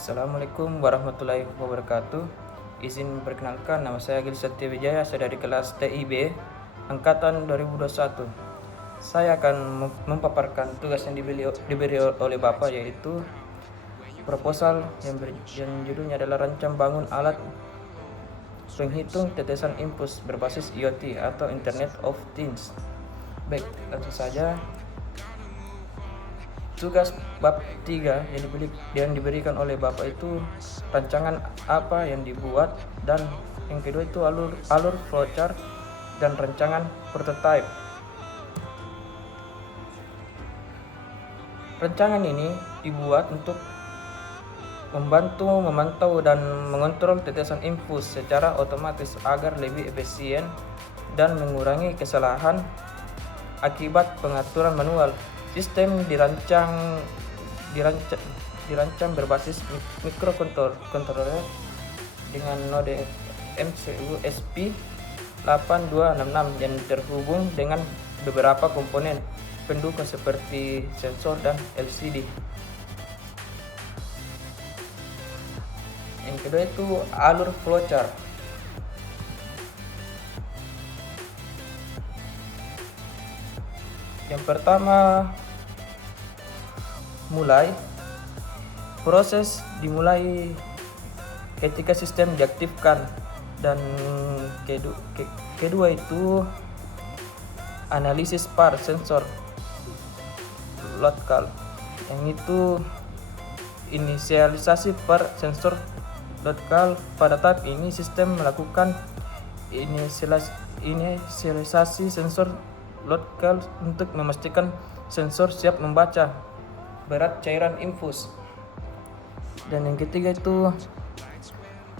Assalamualaikum warahmatullahi wabarakatuh. Izin perkenalkan, nama saya Agil Satya Wijaya, saya dari kelas TIB angkatan 2021. Saya akan memaparkan tugas yang diberi oleh Bapak, yaitu proposal yang judulnya adalah rancang bangun alat penghitung tetesan impuls berbasis IoT atau Internet of Things. Baik, langsung saja. Tugas bab 3 yang diberikan oleh Bapak itu rancangan apa yang dibuat, dan yang kedua itu alur flowchart dan rancangan prototype. Rancangan ini dibuat untuk membantu memantau dan mengontrol tetesan impuls secara otomatis agar lebih efisien dan mengurangi kesalahan akibat pengaturan manual. Sistem dirancang berbasis microcontroller dengan node MCU SP8266 yang terhubung dengan beberapa komponen pendukung seperti sensor dan LCD. Yang kedua itu alur flowchart. Yang pertama, proses dimulai ketika sistem diaktifkan, dan kedua itu analisis par sensor load call, yang itu inisialisasi par sensor load call. Pada tahap ini sistem melakukan inisialisasi sensor load call untuk memastikan sensor siap membaca berat cairan infus. Dan yang ketiga itu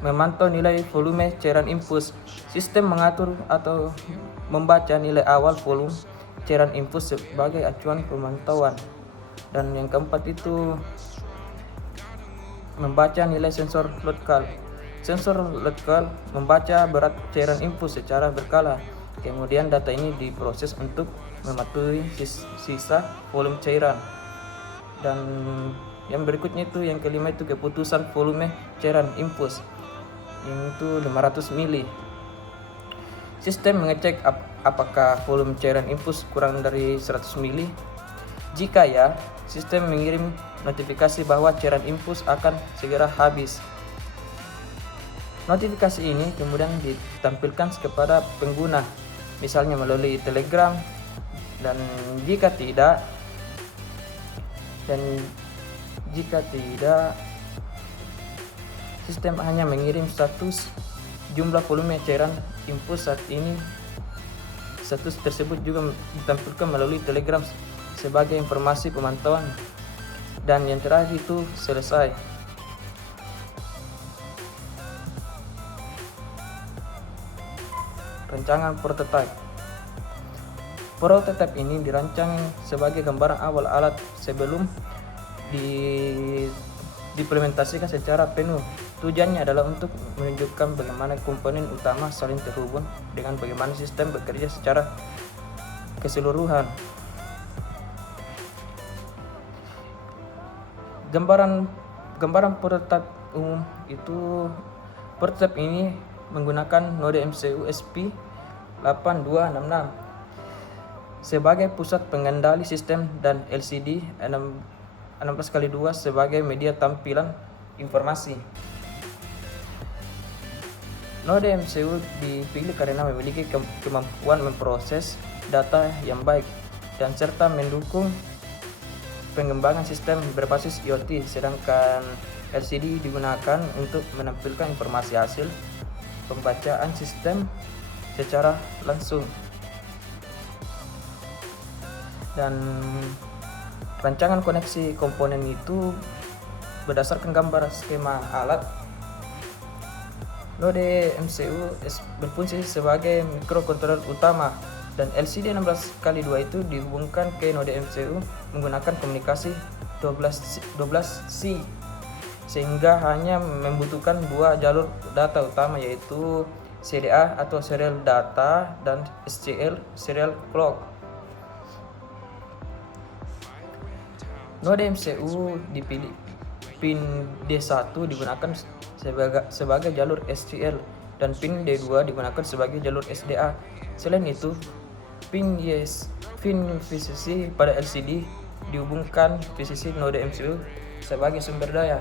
memantau nilai volume cairan infus. Sistem mengatur atau membaca nilai awal volume cairan infus sebagai acuan pemantauan. Dan yang keempat itu membaca nilai sensor load call. Sensor load call membaca berat cairan infus secara berkala. Kemudian data ini diproses untuk mematuhi sisa volume cairan. Dan yang berikutnya itu yang kelima itu keputusan volume cairan infus, yang itu 500 mili. Sistem mengecek apakah volume cairan infus kurang dari 100 mili. Jika ya, sistem mengirim notifikasi bahwa cairan infus akan segera habis. Notifikasi ini kemudian ditampilkan kepada pengguna, misalnya melalui Telegram, dan jika tidak sistem hanya mengirim status jumlah volume cairan infus saat ini. Status tersebut juga ditampilkan melalui Telegram sebagai informasi pemantauan. Dan yang terakhir itu selesai. Rancangan prototype. Prototype ini dirancang sebagai gambaran awal alat sebelum diimplementasikan secara penuh. Tujuannya adalah untuk menunjukkan bagaimana komponen utama saling terhubung dengan bagaimana sistem bekerja secara keseluruhan. Gambaran prototype umum itu, prototype ini menggunakan node MCU SP8266 sebagai pusat pengendali sistem dan LCD 16x2 sebagai media tampilan informasi. Node MCU dipilih karena memiliki kemampuan memproses data yang baik dan serta mendukung pengembangan sistem berbasis IoT, sedangkan LCD digunakan untuk menampilkan informasi hasil pembacaan sistem secara langsung. Dan rancangan koneksi komponen itu berdasarkan gambar skema alat. Node MCU berfungsi sebagai microcontroller utama, dan LCD 16x2 itu dihubungkan ke node MCU menggunakan komunikasi 12C, sehingga hanya membutuhkan dua jalur data utama, yaitu CDA atau serial data dan SCL serial clock. Node MCU pin D1 digunakan sebagai jalur SCL dan pin D2 digunakan sebagai jalur SDA. Selain itu, pin VCC pada LCD dihubungkan VCC node MCU sebagai sumber daya,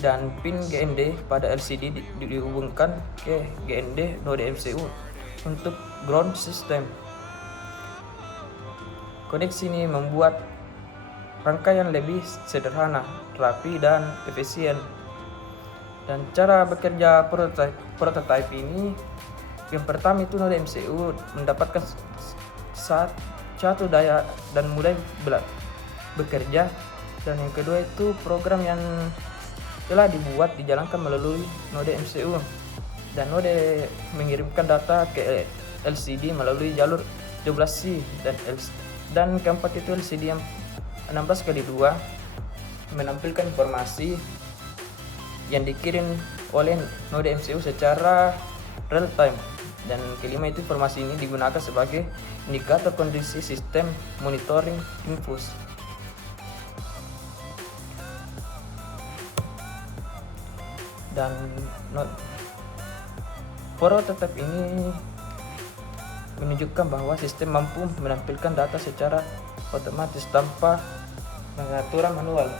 dan pin GND pada LCD dihubungkan ke GND node MCU untuk ground system. Koneksi ini membuat rangkaian lebih sederhana, rapi, dan efisien. Dan cara bekerja prototype ini, yang pertama itu node MCU mendapatkan satu daya dan mulai bekerja, dan yang kedua itu program yang telah dibuat dijalankan melalui node MCU, dan node mengirimkan data ke LCD melalui jalur 12C, dan keempat itu LCD yang 16x2 menampilkan informasi yang dikirim oleh node MCU secara real time, dan kelima itu informasi ini digunakan sebagai indikator kondisi sistem monitoring infus. Dan prototipe ini menunjukkan bahwa sistem mampu menampilkan data secara otomatis tanpa pengaturan manual.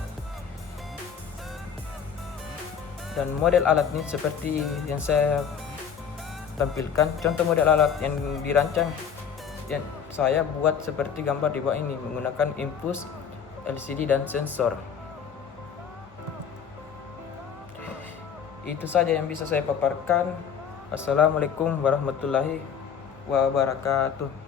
Dan model alat ini seperti yang saya tampilkan, contoh model alat yang dirancang yang saya buat seperti gambar di bawah ini, menggunakan infus, LCD, dan sensor. Itu saja yang bisa saya paparkan. Assalamualaikum warahmatullahi wabarakatuh.